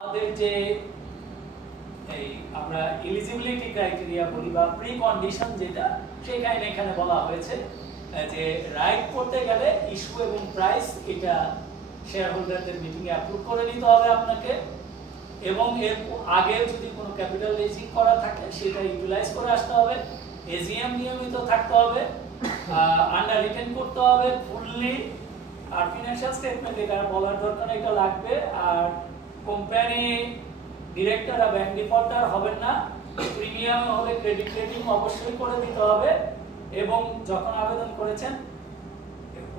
আমাদের যে এই আমরা এলিজিবিলিটি ক্রাইটেরিয়া বলি বা প্রি কন্ডিশন যেটা সেখানে এখানে বলা হয়েছে যে রাইট করতে গেলে ইস্যু এবং প্রাইস এটা শেয়ার হোল্ডারদের মিটিং এ অ্যাপ্রুভ করে নিতে হবে আপনাকে এবং এর আগে যদি কোনো ক্যাপিটাল রেজিং করা থাকে সেটা ইউটিলাইজ করে আসতে হবে এজিএম নিয়মিত থাকতে হবে আন্ডার রিটেন করতে হবে ফুললি আর ফিনান্সিয়াল স্টেটমেন্ট এটা বলার দরকার এটা লাগবে আর কোম্পানি ডিরেক্টর আর ব্যাংক ডিফল্টার হবেন না প্রিমিয়াম হলে ক্রেডিট রেটিং অবশ্যই করে দিতে হবে এবং যখন আবেদন করেছেন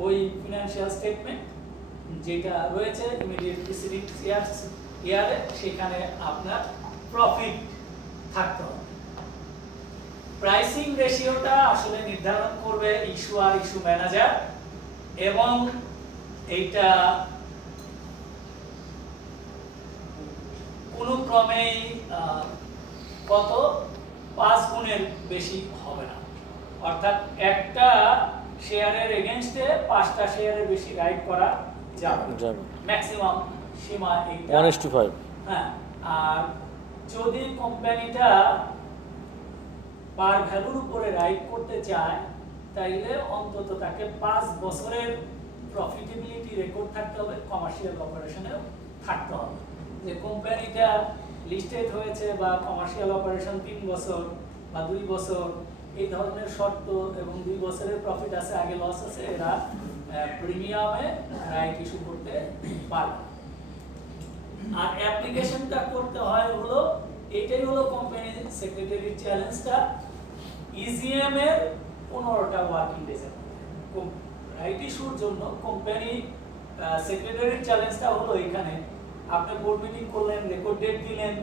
ওই ফিনান্সিয়াল স্টেটমেন্ট যেটা রয়েছে ইমিডিয়েট প্রিসিডিং ইয়ারে সেখানে আপনার প্রফিট থাকতে হবে প্রাইসিং রেশিওটা আসলে নির্ধারণ করবে ইস্যু আর ইস্যু ম্যানেজার এবং এইটা কোনো ক্রমেই কত 5 গুণের বেশি হবে না অর্থাৎ একটা শেয়ারের এগেইনস্টে 5টা শেয়ারের বেশি রাইট করা যাবে ম্যাক্সিমাম সীমা এইটা 1:5 হ্যাঁ আর যদি কোম্পানিটা পার ভ্যালুর উপরে রাইট করতে চায় তাইলে অন্তত তাকে 5 বছরের প্রফিটেবিলিটি রেকর্ড থাকতে হবে কমার্শিয়াল অপারেশনেও থাকতে হবে যে কোম্পানিটা লিস্টেড হয়েছে বা কমার্শিয়াল অপারেশন 3 বছর বা 2 বছর এই ধরনের শর্ত এবং 2 বছরের প্রফিট আছে আগে লস আছে এরা প্রিমিয়ামে রাইট ইস্যু করতে পারে আর অ্যাপ্লিকেশনটা করতে হয় হলো এটাই হলো কোম্পানি সেক্রেটারির চ্যালেঞ্জটা ইজিএম এর 15টা ওয়ার্কিং ডেজ রাইট ইস্যুর জন্য কোম্পানি সেক্রেটারির চ্যালেঞ্জটা হলো এখানে আপনি বোর্ড মিটিং করলেন রেকর্ড ডেট দিলেন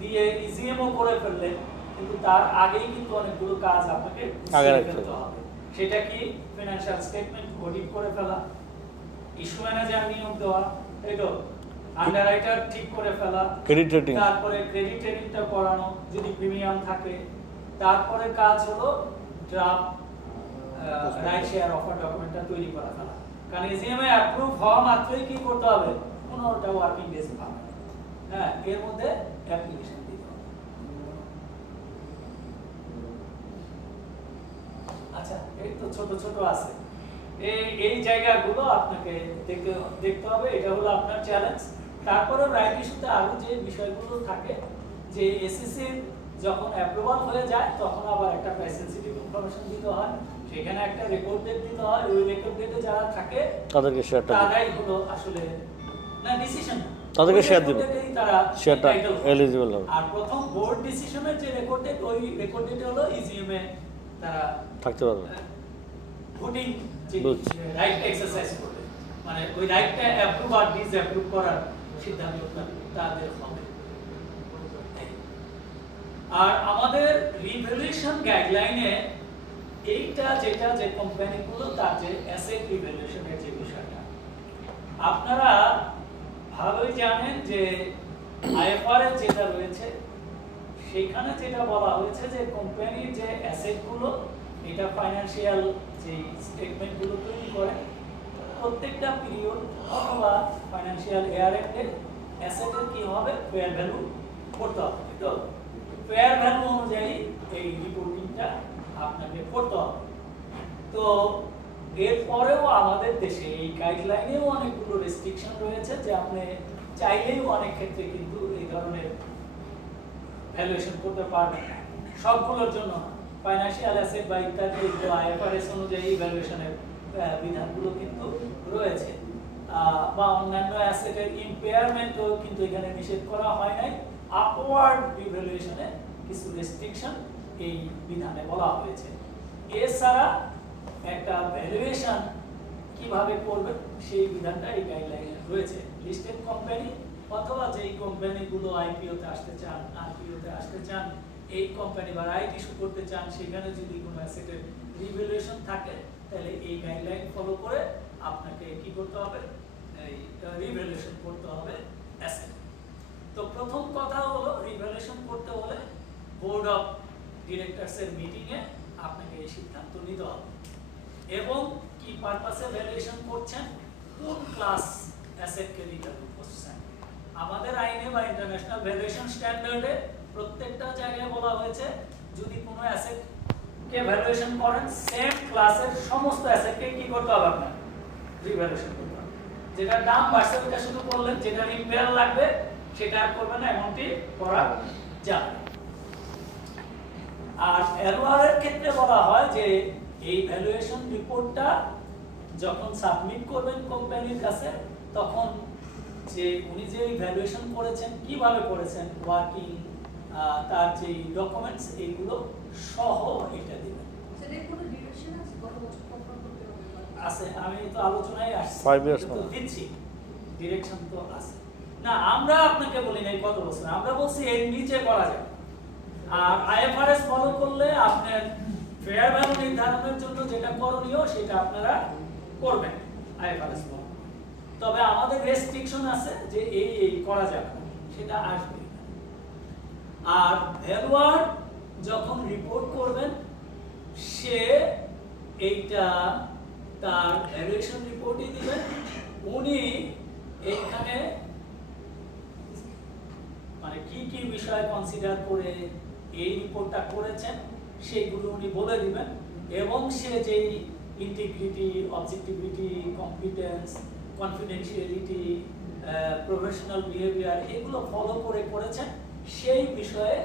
দিয়ে ইজিএমও করে ফেললেন কিন্তু তার আগেই কিন্তু অনেকগুলো কাজ আপনাকে করতে হবে সেটা কি ফিনান্সিয়াল স্টেটমেন্ট অডিট করে ফেলা ইস্যু ম্যানেজার নিয়োগ দেওয়া এই তো আন্ডাররাইটার ঠিক করে ফেলা ক্রেডিট রেটিং তারপরে ক্রেডিট রেটিংটা করানো যদি প্রিমিয়াম থাকে তারপরে কাজ হলো ড্রাফট রাইট শেয়ার অফার ডকুমেন্টটা তৈরি করা ফেলা কারণ এজিএম এ অ্যাপ্রুভ হওয়া মাত্রই কি করতে হবে 15টা ওয়ার্কিং ডেজ পাবে হ্যাঁ এর মধ্যে অ্যাপ্লিকেশন দিতে হবে আচ্ছা এই তো ছোট ছোট আছে এই জায়গাগুলো আপনাকে দেখতে হবে এটা হলো আপনার চ্যালেঞ্জ তারপরে রাইট ইস্যুতে আরো যে বিষয়গুলো থাকে যে এসএসসি যখন অ্যাপ্রুভাল হয়ে যায় তখন আবার একটা প্রাইস সেনসিটিভ ইনফরমেশন দিতে হয় সেখানে একটা রেকর্ড ডেট দিতে হয় ওই রেকর্ড ডেটে যারা থাকে তাদেরকে শেয়ারটা তারাই হলো আসলে না ডিসিশন তাদেরকে শেয়ার দিবে তারা শেয়ারটা এলিজিবল হবে আর প্রথম বোর্ড ডিসিশনের যে রেকর্ড ডেট ওই রেকর্ড ডেট হলো ইজিএম এ তারা থাকতে পারবে ভোটিং যে রাইট এক্সারসাইজ করবে মানে ওই রাইটটা অ্যাপ্রুভ আর ডিসঅ্যাপ্রুভ করার সিদ্ধান্তটা তাদের হবে আর আমাদের রিভ্যালুয়েশন গাইডলাইনে এইটা যেটা যে কোম্পানিগুলো তার যে অ্যাসেট রিভ্যালুয়েশনের যে বিষয়টা আপনারা ভালোই জানেন যে আইএফআরএস যেটা রয়েছে সেখানে যেটা বলা হয়েছে যে কোম্পানির যে অ্যাসেটগুলো এটা ফাইনান্সিয়াল যে স্টেটমেন্টগুলো তৈরি করে প্রত্যেকটা পিরিয়ড অথবা ফাইনান্সিয়াল ইয়ার এন্ডে অ্যাসেটের কি হবে ফেয়ার ভ্যালু করতে হবে তো ফেয়ার ভ্যালু অনুযায়ী এই রিপোর্টিংটা আপনাকে করতে হবে তো এরপরেও আমাদের দেশে এই গাইডলাইনেও অনেকগুলো রেস্ট্রিকশন রয়েছে যে আপনি চাইলেই অনেক ক্ষেত্রে কিন্তু এই ধরনের ভ্যালুয়েশন করতে পারবেন না সবগুলোর জন্য ফাইনান্সিয়াল অ্যাসেট বা ইত্যাদি আইএফআরএস অনুযায়ী ভ্যালুয়েশনের বিধানগুলো কিন্তু রয়েছে বা অন্যান্য অ্যাসেটের ইমপেয়ারমেন্টও কিন্তু এখানে নিষেধ করা হয় নাই আপওয়ার্ড রিভ্যালুয়েশনে কিছু রেস্ট্রিকশন এই বিধানে বলা হয়েছে এছাড়া একটা ভ্যালুয়েশন কিভাবে করবেন সেই বিধানটা এই গাইডলাইনে রয়েছে লিস্টেড কোম্পানি অথবা যেই কোম্পানিগুলো আইপিওতে আসতে চান আইপিওতে আসতে চান এই কোম্পানি বা রাইট ইস্যু করতে চান সেখানে যদি কোনো অ্যাসেটের রিভ্যালুয়েশন থাকে তাহলে এই গাইডলাইন ফলো করে আপনাকে কি করতে হবে এই রিভ্যালুয়েশন করতে হবে অ্যাসেট তো প্রথম কথা হলো রিভ্যালুয়েশন করতে হলে বোর্ড অফ ডিরেক্টরস এর মিটিং এ আপনাকে এই সিদ্ধান্ত নিতে হবে এবং কি পারপাসে ভ্যালুয়েশন করছেন কোন ক্লাস অ্যাসেট কে রিভ্যালু করছেন আমাদের আইনে বা ইন্টারন্যাশনাল ভ্যালুয়েশন স্ট্যান্ডার্ডে প্রত্যেকটা জায়গায় বলা হয়েছে যদি কোনো অ্যাসেট কে ভ্যালুয়েশন করেন সেম ক্লাসের সমস্ত অ্যাসেটকে কি করতে হবে আপনার রিভ্যালুয়েশন করতে হবে। যেটা দাম বাড়ছে ওটা শুধু করলেন, যেটা রিপেয়ার লাগবে সেটা আর করবেন না, এমনটি করা যাবে। আর এলওআর ক্ষেত্রে বলা হয় যে এই ভ্যালুয়েশন রিপোর্টটা যখন সাবমিট করবেন কোম্পানির কাছে তখন যে উনি যে ভ্যালুয়েশন করেছেন কিভাবে করেছেন ওয়ার্কিং তার যে ডকুমেন্টস এইগুলো সহ এটা দিবেন। সেটার কোনো ডিউরেশন আছে, কত বছর কমপ্লিট করতে হবে? আছে, আমি তো আলোচনায় আসছি 5 years তো দিচ্ছি, ডিরেকশন তো আছে না। আমরা আপনাকে বলি নাই কত বছর, আমরা বলছি এর নিচে করা যাবে। আর আইএফআরএস ফলো করলে আপনার ফেয়ার ভ্যালু নির্ধারণের জন্য যেটা করণীয় সেটা আপনারা করবেন আইএফআরএস ফলো। তবে আমাদের রেস্ট্রিকশন আছে যে এই করা যাবে না, সেটা আসবে। আর ভ্যালুয়ার যখন রিপোর্ট করবেন সে এইটা তার ভ্যালুয়েশন রিপোর্টই দিবেন। উনি এখানে মানে কি কি বিষয় কনসিডার করে এই রিপোর্টটা করেছেন সেগুলো উনি বলে দিবেন, এবং সে যেই integrity, objectivity, competence, confidentiality, professional behaviour এগুলো ফলো করে করেছেন সেই বিষয়ে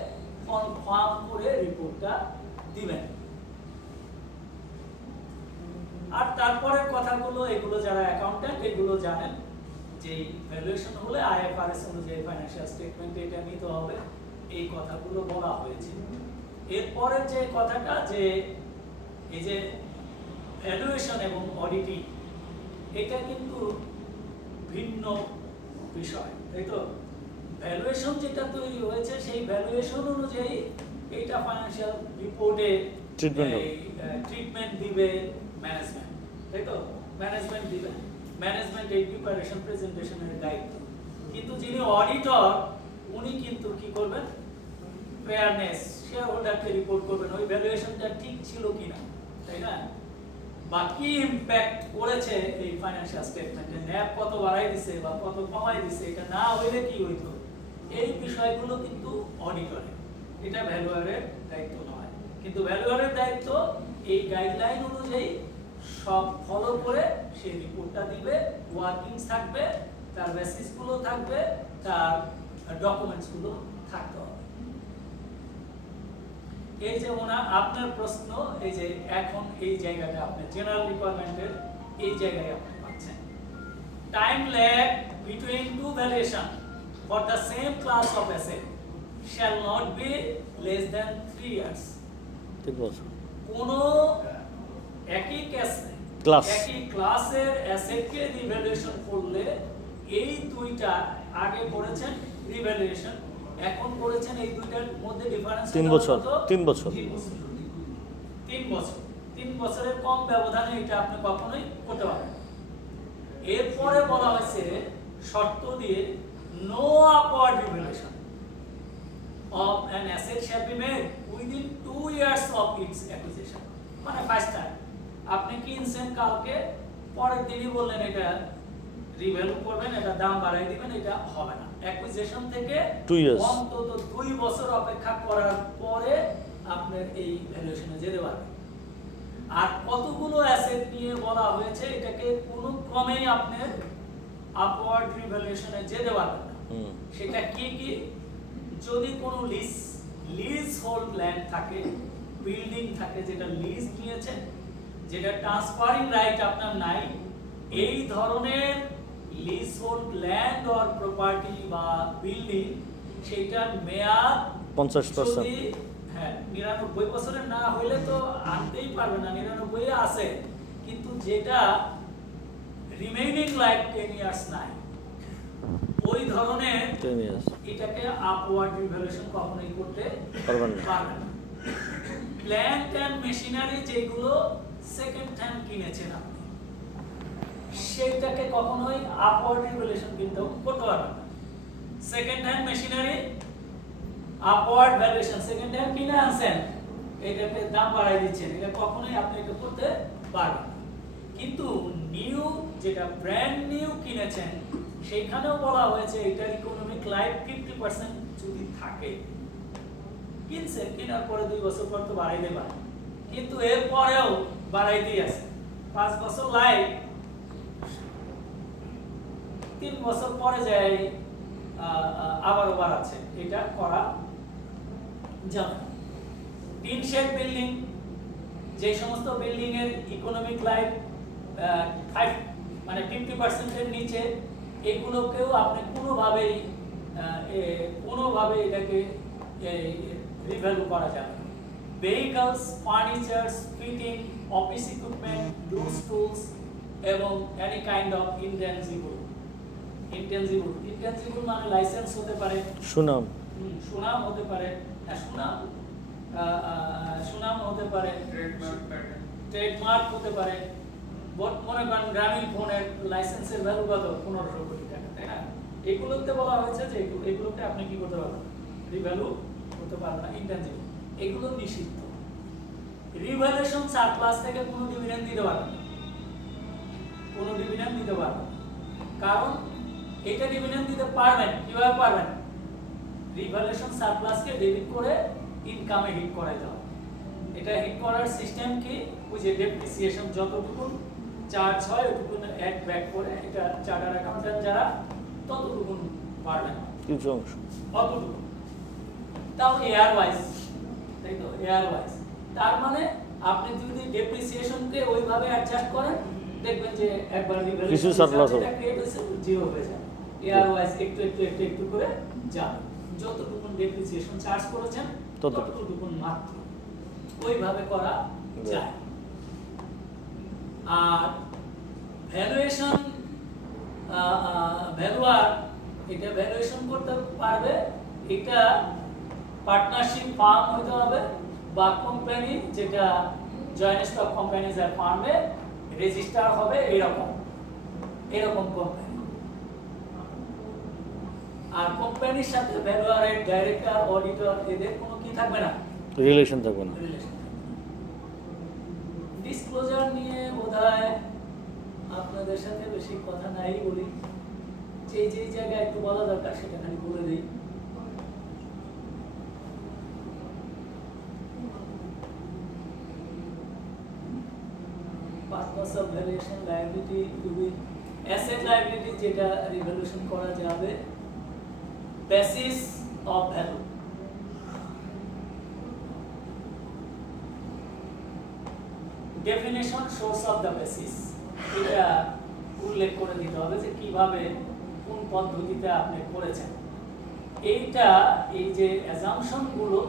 কনফার্ম করে রিপোর্টটা দিবেন। আর তারপরের কথাগুলো এগুলো যারা অ্যাকাউন্টেন্ট এগুলো জানেন যে ভ্যালুয়েশন হলে আইএফআরএস অনুযায়ী ফাইন্যান্সিয়াল স্টেটমেন্ট এটা নিতে হবে, এই কথাগুলো বলা হয়েছে। এরপরের যে কথাটা যে এই যে ভ্যালুয়েশন এবং অডিটিং এটা কিন্তু ভিন্ন বিষয়, তাই তো? ভ্যালুয়েশন যেটা তৈরি হয়েছে সেই ভ্যালুয়েশন অনুযায়ী এইটা ফাইন্যান্সিয়াল রিপোর্টে ট্রিটমেন্ট দিবে ম্যানেজমেন্ট, তাই তো? ম্যানেজমেন্ট দিবে, ম্যানেজমেন্ট এই প্রিপারেশন প্রেজেন্টেশনের দায়িত্ব। কিন্তু যিনি অডিটর উনি কিন্তু কি করবেন, ফেয়ারনেস শেয়ার হোল্ডারকে রিপোর্ট করবেন ওই ভ্যালুয়েশনটা ঠিক ছিল কিনা, তাই না? বা কি ইমপ্যাক্ট করেছে এই ফাইন্যান্সিয়াল স্টেটমেন্টে, ন্যাপ কত বাড়াই দিছে বা কত কমাই দিছে, এটা না হইলে কি হইতো, এই বিষয়গুলো কিন্তু অডিটরের, এটা ভ্যালুয়ারের দায়িত্ব নয়। কিন্তু ভ্যালুয়ারের দায়িত্ব এই গাইডলাইন অনুযায়ী সব ফলো করে সেই রিপোর্টটা দিবে, ওয়ার্কিংস থাকবে, তার বেসিসগুলো থাকবে, তার ডকুমেন্টসগুলো থাকতে হবে। এই যে আপনার প্রশ্ন, এই যে এখন এই জায়গাটা আপনি জেনারেল রিকোয়ারমেন্টের এই জায়গায় আপনি পাচ্ছেন time lag between two valuation for the same class of asset shall not be less than 3 years. ঠিক বলছো। কোন একই ক্লাস একই ক্লাসের অ্যাসেটকে রিভ্যালুয়েশন করলে এই দুইটা আগে করেছেন রিভ্যালুয়েশন, এখন করেছেন, এই দুইটার মধ্যে ডিফারেন্স 3 বছর 3 বছর 3 বছরের কম ব্যবধানে এটা আপনি কখনোই করতে পারবেন। এরপরে বলা হয়েছে শর্ত দিয়ে no upward revaluation of an asset shall be made within 2 years of its acquisition। মানে ফার্স্ট টাইম আপনি কিনছেন, কালকে পরের দিনই বললেন এটা রিভ্যালু করবেন, এটা দাম বাড়াই দিবেন, এটা হবে না। অ্যাকুইজিশন থেকে 2 years অন্তত 2 বছর অপেক্ষা করার পরে আপনার এই ভ্যালুয়েশনে যেতে পারবেন। আর কতগুলো অ্যাসেট নিয়ে বলা হয়েছে এটাকে কোনো ক্রমেই আপনার আপওয়ার্ড রিভ্যালুয়েশনে যেতে পারবেন না। সেটা কি কি? যদি কোনো লিজ হোল্ড ল্যান্ড থাকে, বিল্ডিং থাকে যেটা লিজ নিয়েছেন, যেটা ট্রান্সফারিং রাইট আপনার নাই, এই ধরনের lease hold land or property বা বিল্ডিং সেটার মেয়াদ 50%। হ্যাঁ 99 বছরের না হইলে তো আনতেই পারবে না, 99 আছে, কিন্তু যেটা রিমেইনিং লাইফ 10 ইয়ার্স নাই ওই ধরনের 10 years এটাকে আপওয়ার্ড রিভ্যালুয়েশন কখনোই করতে পারবেন না। প্ল্যান্ট এন্ড মেশিনারি যেগুলো সেকেন্ড হ্যান্ড কিনেছেন আপনি সেটাকে কখনোই আপওয়ার্ড রিভ্যালুয়েশন কিন্তু করতে পারবেন না। Second hand machinery upward valuation, second hand কিনে আনছেন এটাকে দাম বাড়াই দিচ্ছেন, এটা কখনোই আপনি এটা করতে পারবেন না। কিন্তু নিউ যেটা ব্র্যান্ড নিউ কিনেছেন সেখানেও বলা হয়েছে এটার ইকোনমিক ইকোনমিক লাইফ 50% যদি থাকে, কিনছেন, কেনার পরে 2 বছর পর তো বাড়াইতে পারে, কিন্তু এর পরেও বাড়াইতেই আছে। 5 বছর লাইফ, 3 বছর পরে যায় আবারও বাড়াচ্ছে, এটা করা যাবে না। টিন শেড বিল্ডিং, যে সমস্ত বিল্ডিং এর ইকোনমিক লাইফ 50% এর নিচে, এগুলোকেও আপনি কোনোভাবে এটাকে রিভ্যালু করা যাবে না। Vehicles, furnitures, fitting, office equipment, tools tools এবং এনি কাইন্ড অফ ইনটেনজিবল মানে লাইসেন্স হতে পারে, সুনাম হতে পারে, সুনাম হতে পারে, ট্রেডমার্ক হতে পারে। মনে করেন গ্রামীণ ফোনের লাইসেন্সের ভ্যালু কত? 1500 কোটি টাকা, তাই না? এগুলোতে বলা হয়েছে যে এগুলোকে আপনি কি করতে পারবেন? রিভ্যালু করতে পারবেন না, ইনটেনজিবল, এগুলো নিষিদ্ধ। রিভ্যালুয়েশন সারপ্লাস থেকে কোনো ডিভিডেন্ড দিতে পারবেন না, কারণ এটা ডিভিডেন্ড দিতে পারবেন, কিভাবে পারবেন? রিভ্যালুয়েশন সারপ্লাসকে ডেবিট করে ইনকামে হিট করাইতে হবে। এটা হিট করার সিস্টেম কি? ওই যে ডেপ্রিসিয়েশন যতটুকু চার্জ হয় ওটুকু অ্যাড ব্যাক করে, এটা চার্টার অ্যাকাউন্ট্যান্ট যারা ততটুকু পারবেন, কিছু অংশ অতটুকু, তাও এয়ার ওয়াইজ, তাই তো? এয়ার ওয়াইজ, তার মানে আপনি যদি ডেপ্রিসিয়েশনকে ওইভাবে অ্যাডজাস্ট করেন, দেখবেন যে একবার কিছু সারপ্লাস হবে, জিরো হয়ে যাবে। এয়ার ওয়াইজ একটু করে যাবে, যতটুকু ডেপ্রিসিয়েশন চার্জ করেছেন ততটুকু মাত্র, ওইভাবে করা যায়। আর ভ্যালুয়েশন, ভ্যালুয়ার এটা ভ্যালুয়েশন করতে পারবে, এটা পার্টনারশিপ ফার্ম হতে হবে বা কোম্পানি, যেটা জয়েন্ট স্টক কোম্পানিজ আর ফার্মে রেজিস্টার হবে, এরকম কোম্পানি। আর কোম্পানির সাথে ভ্যালুয়ারের ডাইরেক্টর, অডিটর, এদের কোনো কি থাকবে না, রিলেশন থাকবে না। ডিসক্লোজার নিয়ে বোধহয় আপনাদের সাথে বেশি কথা নাই বলি, যে জায়গায় একটু বলা দরকার সেটা খালি বলে দিই। Purpose of valuation liability to be asset liability, যেটা রিভ্যালুয়েশন করা যাবে, basis of value, definition, source of the basis, এটা উল্লেখ করে দিতে হবে যে কিভাবে, কোন পদ্ধতিতে আপনি করেছেন। এইটা, এই যে অ্যাজাম্পশন গুলো,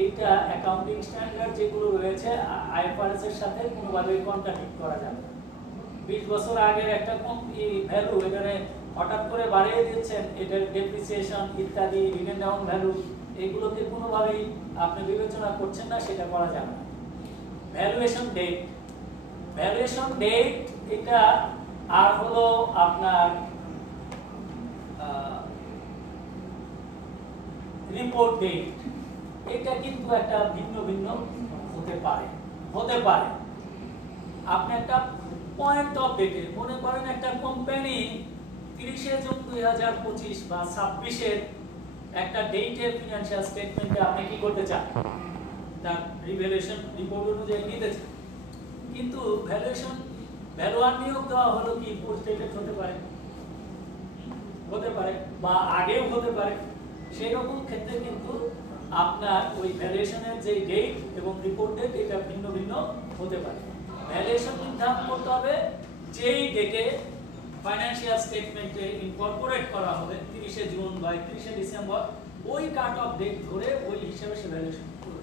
এইটা অ্যাকাউন্টিং স্ট্যান্ডার্ড যেগুলো রয়েছে আইএফআরএস এর সাথে কোনোভাবেই কন্ট্রাডিক্ট করা যাবে না। 20 বছর আগের একটা ভ্যালু এখানে হঠাৎ করে বাড়িয়ে দিচ্ছেন, এটার ডেপ্রিসিয়েশন ইত্যাদি, রিটেন ডাউন ভ্যালু, এগুলোকে কোনোভাবেই আপনি বিবেচনা করছেন না, সেটা করা যাবে না। ভ্যালুয়েশন ডেট, এটা আর হলো আপনার রিপোর্ট ডেট, এটা কিন্তু একটা ভিন্ন হতে পারে। আপনি একটা পয়েন্ট অফ ডেটে, মনে করেন একটা কোম্পানি 30 জুন 2025 বা 26 এর একটা ডেটের ফিনান্সিয়াল স্টেটমেন্টে আপনি কি করতে চান? তার রিভ্যালুয়েশন রিপোর্ট অনুযায়ী নিতে চান, কিন্তু ভ্যালুয়ার নিয়োগ দেওয়া হলো কি পোস্ট ডেটেড হতে পারে বা আগেও হতে পারে। সেই রকম ক্ষেত্রে কিন্তু আপনার ওই ভ্যালুয়েশনের যে ডেট এবং রিপোর্ট ডেট, এটা ভিন্ন হতে পারে। ভ্যালুয়েশন নির্ধারণ করতে হবে যেই ডেটে ফাইন্যান্সিয়াল স্টেটমেন্টে ইনকর্পোরেট করা হবে, 30 জুন বা 31 ডিসেম্বর, ওই কাট অফ ডেট ধরে ওই হিসাবে সে ভ্যালুয়েশন করবে।